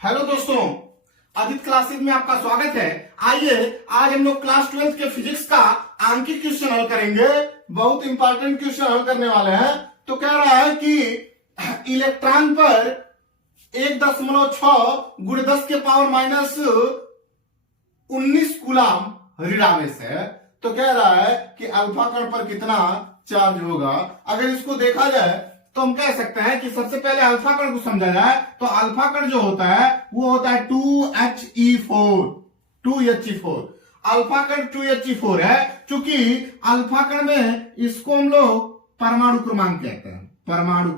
Hello दोस्तों, Aditya classes में आपका स्वागत है। आइए आज हम लोग क्लास 12th के फिजिक्स का आंकिक क्वेश्चन हल करेंगे। बहुत इंपॉर्टेंट क्वेश्चन हल करने वाले हैं। तो कह रहा है कि इलेक्ट्रॉन पर 1.6 गुणे 10 के पावर माइनस 19 कूलाम ऋण आवेश है। तो कह रहा है कि अल्फा कण पर कितना चार्ज होगा। अगर इसको देखा जाए तो हम कह सकते हैं कि सबसे पहले अल्फा कण को समझा जाए तो अल्फा कण जो होता है वो होता है 2He4। अल्फा कण 2He4 है। चूंकि अल्फा कण में इसको हम लोग परमाणु क्रमांक कहते हैं। परमाणु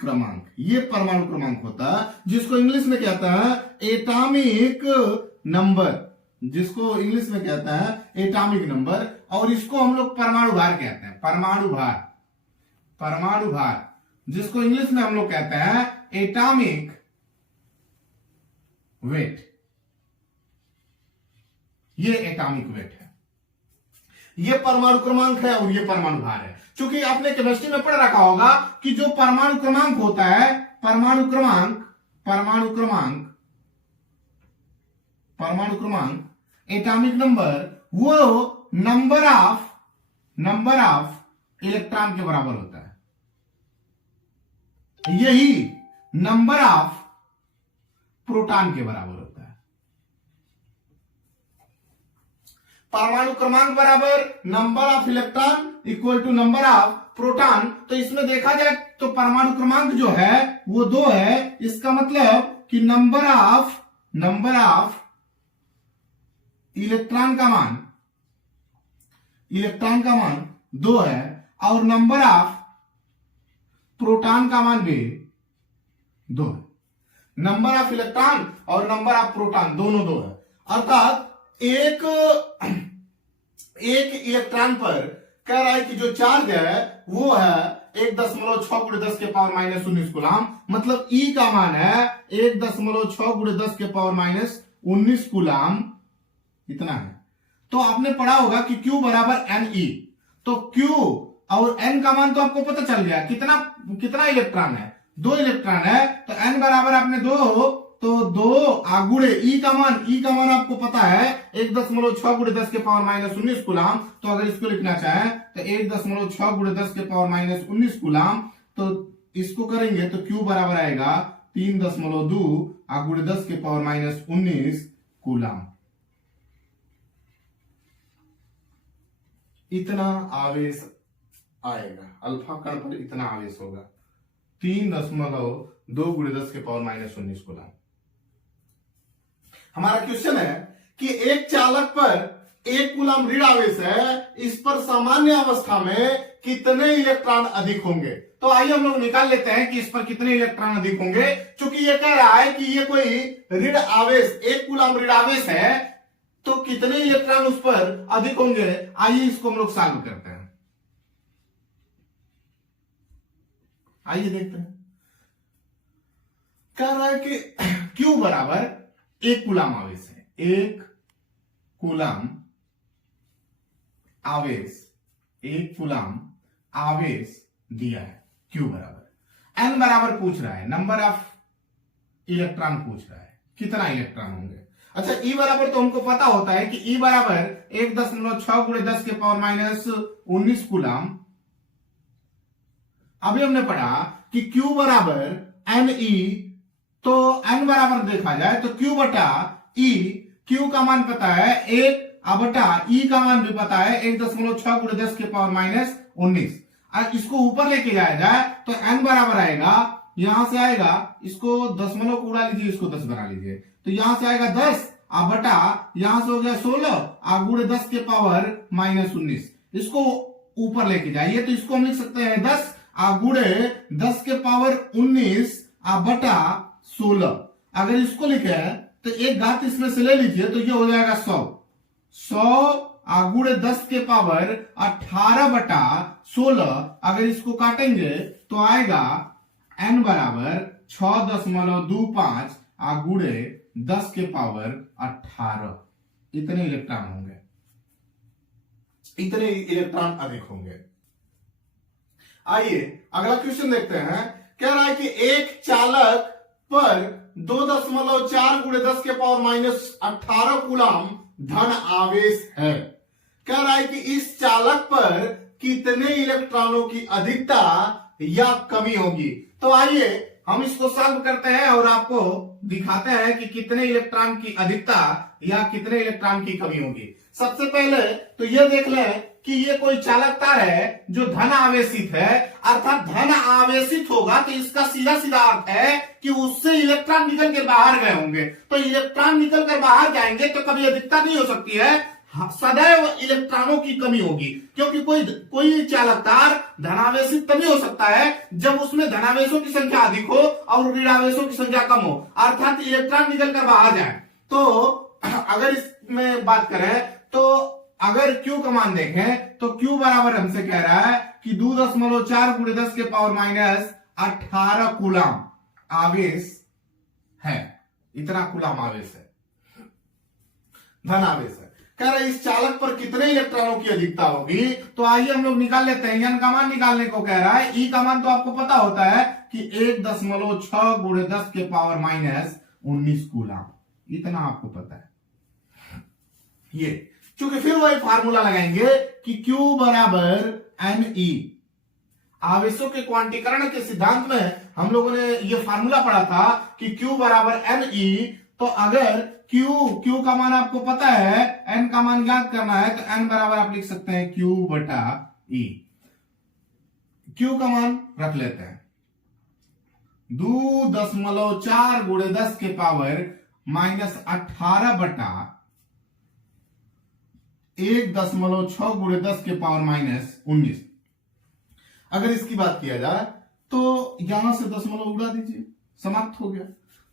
क्रमांक ये परमाणु क्रमांक होता है, जिसको इंग्लिश में कहता है एटॉमिक नंबर, जिसको इंग्लिश में कहता है एटॉमिक नंबर। और इसको हम लोग परमाणु भार कहते हैं। परमाणु भार जिसको इंग्लिश में हम लोग कहते हैं एटॉमिक वेट। ये एटॉमिक वेट है, ये परमाणु क्रमांक है और ये परमाणु भार है। क्योंकि आपने केमिस्ट्री में पढ़ रखा होगा कि जो परमाणु क्रमांक होता है, परमाणु क्रमांक एटॉमिक नंबर, वो नंबर ऑफ इलेक्ट्रॉन के बराबर होता है। यही नंबर ऑफ प्रोटॉन के बराबर होता है। परमाणु क्रमांक बराबर number of electron equal to number of proton. तो इसमें देखा जाए तो परमाणु क्रमांक जो है वो 2 है। इसका मतलब कि नंबर ऑफ इलेक्ट्रॉन का मान 2 है और नंबर ऑफ प्रोटॉन का मान भी 2 है। नंबर ऑफ इलेक्ट्रॉन और नंबर ऑफ प्रोटॉन दोनों 2 है। अर्थात एक इलेक्ट्रॉन पर कह रहा है कि जो चार्ज है वो है 1.6 गुणे 10 के पावर माइनस 19 कूलाम। मतलब ई का मान है 1.6 गुणे 10 के पावर माइनस 19 कूलाम, इतना है। तो आपने पढ़ा होगा कि Q बराबर Ne। तो Q और N का मान तो आपको पता चल गया। कितना इलेक्ट्रॉन है? 2 इलेक्ट्रॉन है। तो N बराबर आपने 2, तो 2 गुणे ई का मान आपको पता है 1.6 गुणे 10 के पावर माइनस 19 कूलाम। तो अगर इसको लिखना चाहें तो 1.6 गुणे 10 के पावर माइनस 19 कूलाम, तो इसको करेंगे तो Q बराबर आएगा 3.2 गुणे 10 के पावर माइनस 19 कूलाम। इतना आवेश आएगा, अल्फा कण पर इतना आवेश होगा 3.2 गुणे 10 के पावर माइनस 19 कूलाम। हमारा क्वेश्चन है कि एक चालक पर 1 कूलाम ऋण आवेश है, इस पर सामान्य अवस्था में कितने इलेक्ट्रॉन अधिक होंगे। तो आइए हम लोग निकाल लेते हैं कि इस पर कितने इलेक्ट्रॉन अधिक होंगे। क्योंकि ये कह रहा है कि ये कोई ऋण आवेश 1 कूलाम ऋण आवेश है, तो कितने इलेक्ट्रॉन उस पर अधिक होंगे। आइए इसको हम लोग सॉल्व करते हैं। आइए देखते हैं। कह रहा है कि Q बराबर 1 कूलाम आवेश है। 1 कूलाम आवेश दिया है। Q बराबर N बराबर पूछ रहा है, नंबर ऑफ इलेक्ट्रॉन पूछ रहा है कितना इलेक्ट्रॉन होंगे। अच्छा, E बराबर तो हमको पता होता है कि E बराबर 1.6 गुणे 10 के पावर माइनस 19 कूलाम। अभी हमने पढ़ा कि Q बराबर Ne। तो N बराबर देखा जाए तो Q बटा E। Q का मान पता है 1 बटा E का मान भी पता है 1.6 गुणे 10 के पावर माइनस 19। अब इसको ऊपर लेके जाया जाए तो N बराबर आएगा, यहां से आएगा, इसको दशमलव को उड़ा लीजिए, इसको 10 बना लीजिए। तो यहां से आएगा 10 बटा यहां से हो गया 16 गुणे 10 के पावर माइनस 19। इसको ऊपर लेके जाइए तो इसको हम लिख सकते हैं 10 गुणे 10 के पावर 19 बटा 16। अगर इसको लिखे तो एक घात इसमें से ले लीजिए तो ये हो जाएगा 100 गुणे 10 के पावर 18 बटा 16। अगर इसको काटेंगे तो आएगा N बराबर 6.25 गुणे 10 के पावर 18। इतने इलेक्ट्रॉन होंगे, इतने इलेक्ट्रॉन अधिक होंगे। आइए अगला क्वेश्चन देखते हैं। कह रहा है कि एक चालक पर 2.4 गुणे 10 के पावर माइनस 18 कूलाम धन आवेश है। कह रहा है कि इस चालक पर कितने इलेक्ट्रॉनों की अधिकता या कमी होगी। तो आइए हम इसको सॉल्व करते हैं और आपको दिखाते हैं कि कितने इलेक्ट्रॉन की अधिकता या कितने इलेक्ट्रॉन की कमी होगी। सबसे पहले तो यह देख लें कि ये कोई चालक तार है जो धन आवेशित है, अर्थात धन आवेशित होगा तो इसका सीधा सीधा अर्थ है कि उससे इलेक्ट्रॉन निकल के बाहर गए होंगे। तो इलेक्ट्रॉन निकल कर बाहर जाएंगे तो कभी अधिकता नहीं हो सकती है, सदैव इलेक्ट्रॉनों की कमी होगी, क्योंकि कोई चालक तार धनावेशित तभी हो सकता है जब उसमें धनावेशों की संख्या अधिक हो और ऋणावेशों की संख्या कम हो, अर्थात इलेक्ट्रॉन निकल कर बाहर जाए। तो अगर इसमें बात करें तो अगर Q का मान देखें तो Q बराबर हमसे कह रहा है कि 2.4 गुणे 10 के पावर माइनस 18 कूलाम आवेश है, इतना कूलाम आवेश है, धन आवेश है। कह रहे इस चालक पर कितने इलेक्ट्रॉनों की अधिकता होगी। तो आइए हम लोग निकाल लेते हैं। एन का मान निकालने को कह रहा है, ई का मान तो आपको पता होता है कि 1.6 गुणे 10 के पावर माइनस 19 कूलाम, इतना आपको पता है। ये चूंकि फिर वही फार्मूला लगाएंगे कि Q बराबर NE, आवेशों के क्वांटीकरण के सिद्धांत में हम लोगों ने ये फार्मूला पढ़ा था कि Q बराबर NE। तो अगर Q का मान आपको पता है, N का मान ज्ञात करना है, तो N बराबर आप लिख सकते हैं Q बटा E। Q का मान रख लेते हैं 2.4 गुणे 10 के पावर माइनस 18 बटा 1.6 गुणे 10 के पावर माइनस 19। अगर इसकी बात किया जाए तो यहां से दशमलव उड़ा दीजिए, समाप्त हो गया।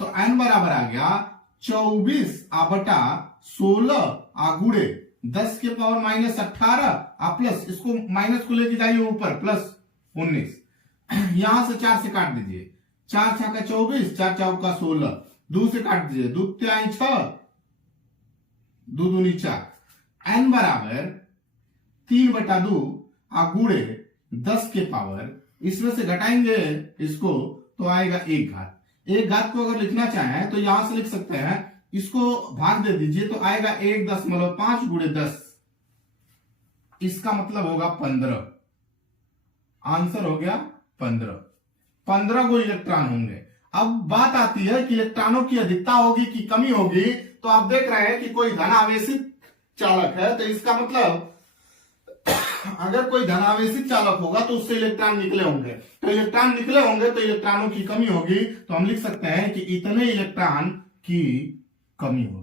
तो n बराबर आ गया 24 बटा 16 गुणे 10 के पावर माइनस 18 प्लस, इसको माइनस को लेके जाइए ऊपर, प्लस 19। यहां से 4 से काट दीजिए, 4 छक्का 24, 4 चौका 16, 2 से काट दीजिए, 2 तिहाई 6, 2 दूनी 4। n बराबर 3 बटा 2 गुणे 10 के पावर, इसमें से घटाएंगे इसको तो आएगा 1 घात। 1 घात को अगर लिखना चाहें तो यहां से लिख सकते हैं, इसको भाग दे दीजिए तो आएगा 1.5 गुणे 10, इसका मतलब होगा 15। आंसर हो गया 15 को इलेक्ट्रॉन होंगे। अब बात आती है कि इलेक्ट्रॉनों की अधिकता होगी कि कमी होगी। तो आप देख रहे हैं कि कोई धन आवेशित चालक है, तो इसका मतलब अगर कोई धनावेशित चालक होगा तो उससे इलेक्ट्रॉन निकले होंगे, तो इलेक्ट्रॉन निकले होंगे तो इलेक्ट्रॉनों की कमी होगी। तो हम लिख सकते हैं कि इतने इलेक्ट्रॉन की कमी होगी,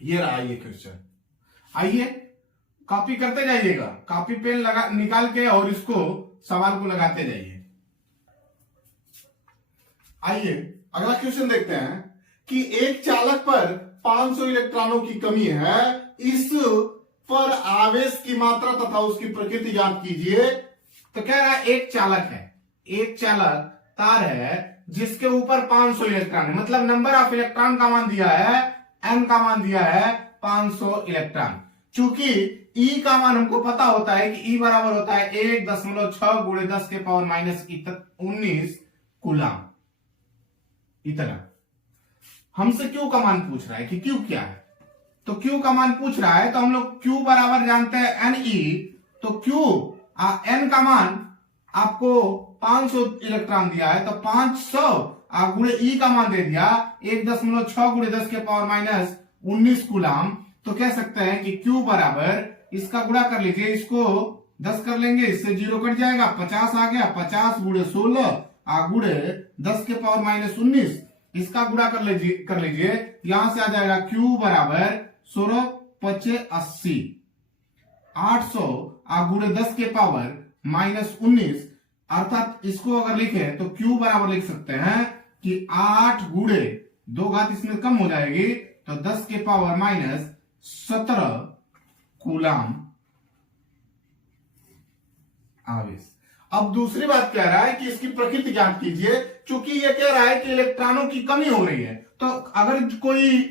ये रहा ये क्वेश्चन। आइए कॉपी करते जाइएगा, कॉपी पेन लगा निकाल के और इसको सवाल को लगाते जाइए। आइए अगला क्वेश्चन देखते हैं कि एक चालक पर 500 इलेक्ट्रॉनों की कमी है, इस पर आवेश की मात्रा तथा उसकी प्रकृति ज्ञात कीजिए। तो कह रहा है एक चालक है, एक चालक तार है जिसके ऊपर 500 इलेक्ट्रॉन है, मतलब नंबर ऑफ इलेक्ट्रॉन का मान दिया है, n का मान दिया है 500 इलेक्ट्रॉन। चूंकि E का मान हमको पता होता है कि E बराबर होता है 1.6 गुणे 10 के पावर माइनस 19 कूलाम, इतना। हमसे Q का मान पूछ रहा है कि Q क्या है, तो Q का मान पूछ रहा है तो हम लोग Q बराबर जानते हैं NE। तो Q N का मान आपको 500 इलेक्ट्रॉन दिया है, तो 500 गुणे E का मान दे दिया 1.6 गुणे 10 के पावर माइनस 19 कूलाम। तो कह सकते हैं कि Q बराबर, इसका गुणा कर लीजिए, इसको 10 कर लेंगे, इससे 0 कट जाएगा, 50 आ गया, 50 गुणे 16 गुणे 10 के पावर माइनस 19, इसका गुणा कर लीजिए, यहां से आ जाएगा Q बराबर 16 5 80, 800 गुणे 10 के पावर माइनस 19, अर्थात इसको अगर लिखे तो Q बराबर लिख सकते हैं कि 8 गुणे 2 घात इसमें कम हो जाएगी, तो 10 के पावर माइनस 17 कूलाम आवेश। अब दूसरी बात कह रहा है कि इसकी प्रकृति ज्ञात कीजिए। चूंकि ये कह रहा है कि इलेक्ट्रॉनों की कमी हो रही है, तो अगर कोई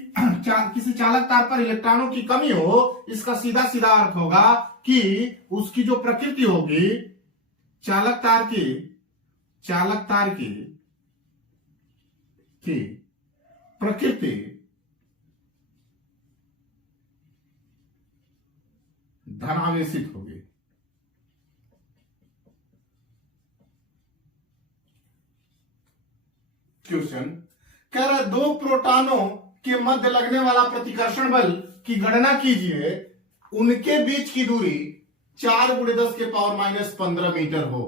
किसी चालक तार पर इलेक्ट्रॉनों की कमी हो, इसका सीधा सीधा अर्थ होगा कि उसकी जो प्रकृति होगी चालक तार की प्रकृति धनावेशित होगी। क्वेश्चन कह रहा है दो प्रोटॉनों के मध्य लगने वाला प्रतिकर्षण बल की गणना कीजिए, उनके बीच की दूरी 4 × 10⁻⁻15 मीटर हो।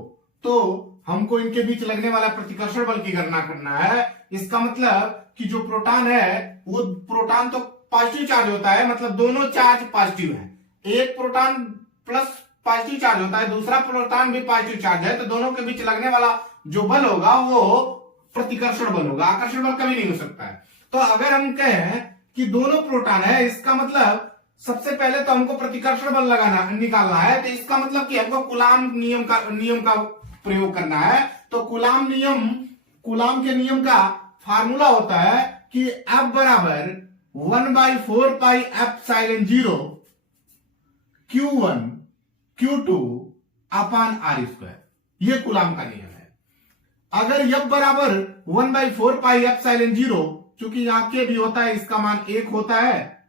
तो हमको इनके बीच लगने वाला प्रतिकर्षण बल की गणना करना है। इसका मतलब कि जो प्रोटॉन है, वो प्रोटॉन तो पॉजिटिव चार्ज होता है, मतलब दोनों चार्ज पॉजिटिव है। एक प्रोटॉन प्लस पॉजिटिव चार्ज होता है, दूसरा प्रोटॉन भी पॉजिटिव चार्ज है, तो दोनों के बीच लगने वाला जो बल होगा वो प्रतिकर्षण बल होगा, आकर्षण बल कभी नहीं हो सकता है। तो अगर हम कहें कि दोनों प्रोटॉन है, इसका मतलब सबसे पहले तो हमको प्रतिकर्षण बल निकालना है, तो इसका मतलब कि हमको कूलाम नियम का प्रयोग करना है। तो कूलाम के नियम का फार्मूला होता है कि F बराबर 1/4πε0 Q1 Q2 अपान R²। ये कूलाम का नियम है। अगर F बराबर 1/4πε0, चूंकि यहाँ के भी होता है, इसका मान 1 होता है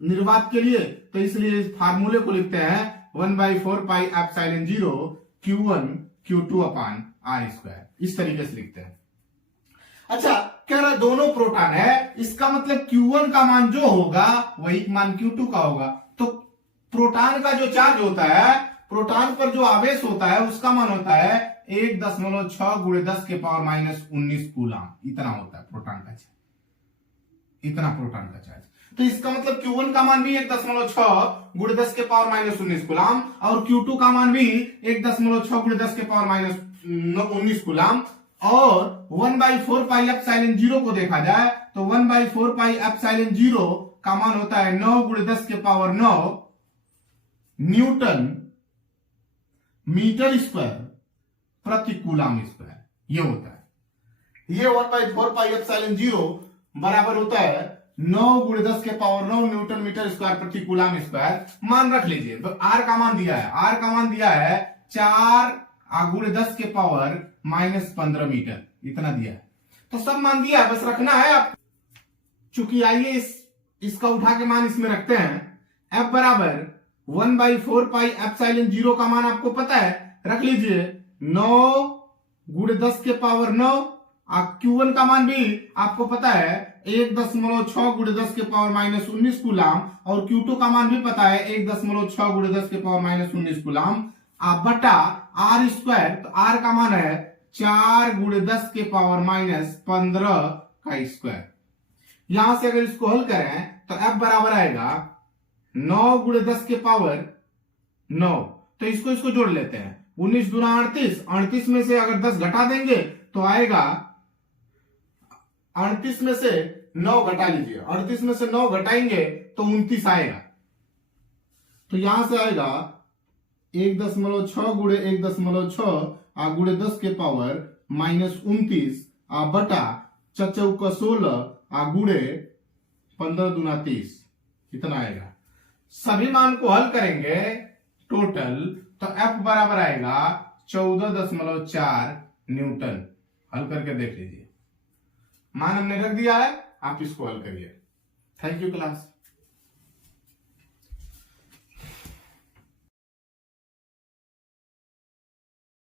निर्वात के लिए, तो इसलिए इस फार्मूले को लिखते हैं 1/4πε0 Q1 Q2 अपान R²। इस तरीके से लिखते हैं। अच्छा, कह रहा दोनों प्रोटॉन है, इसका मतलब Q1 का मान जो होगा वही मान Q2 का होगा। तो प्रोटॉन का जो चार्ज होता है, प्रोटॉन पर जो आवेश होता है, उसका मान होता है 1.6 × 10⁻⁻19 कूलाम। इतना होता है प्रोटॉन का चार्ज, इतना प्रोटॉन का चार्ज। तो इसका मतलब Q1 का मान भी 1.6 × 10⁻⁻19 कूलाम और Q2 का मान भी 1.6 × 10⁻⁻19 कूलाम। और 1/4πε0 को देखा जाए तो 1/4πε0 का मान होता है 9 × 10⁹ न्यूटन मीटर स्क्वायर प्रति कूलाम स्क्वायर। ये होता है, ये 1/4πε0 बराबर होता है 9 × 10⁹ न्यूटन मीटर स्क्वायर प्रति कूलाम स्क्वायर। मान रख लीजिए। तो R का मान दिया है, R का मान दिया है 4 × 10⁻⁻15 मीटर, इतना दिया है। तो सब मान दिया है, बस रखना है आप। चूंकि आइए इसका उठा के मान इसमें रखते हैं। F बराबर 1/4πε0 का मान आपको पता है, रख लीजिए 9 × 10⁹। Q1 का मान भी आपको पता है 1.6 × 10⁻⁻19 कूलाम और Q2 का मान भी पता है 1.6 × 10⁻⁻19 कूलाम बटा R²। तो R का मान है 4 × 10⁻⁻15 का स्क्वायर। यहां से अगर इसको हल करें तो F बराबर आएगा 9 × 10⁻9। तो इसको जोड़ लेते हैं। 19 × 38, 38 में से अगर 10 घटा देंगे तो आएगा 38 में से 9 घटा लीजिए, 38 में से 9 घटाएंगे तो 29 आएगा। तो यहां से आएगा 1.6 × 1.6 × 10⁻⁻29 बटा 4 × 16 15 दूना 30, इतना आएगा। सभी मान को हल करेंगे टोटल, तो F बराबर आएगा 14.4 न्यूटन। हल करके देख लीजिए, मान हमने रख दिया है, आप इसको हल करिए। Thank you class.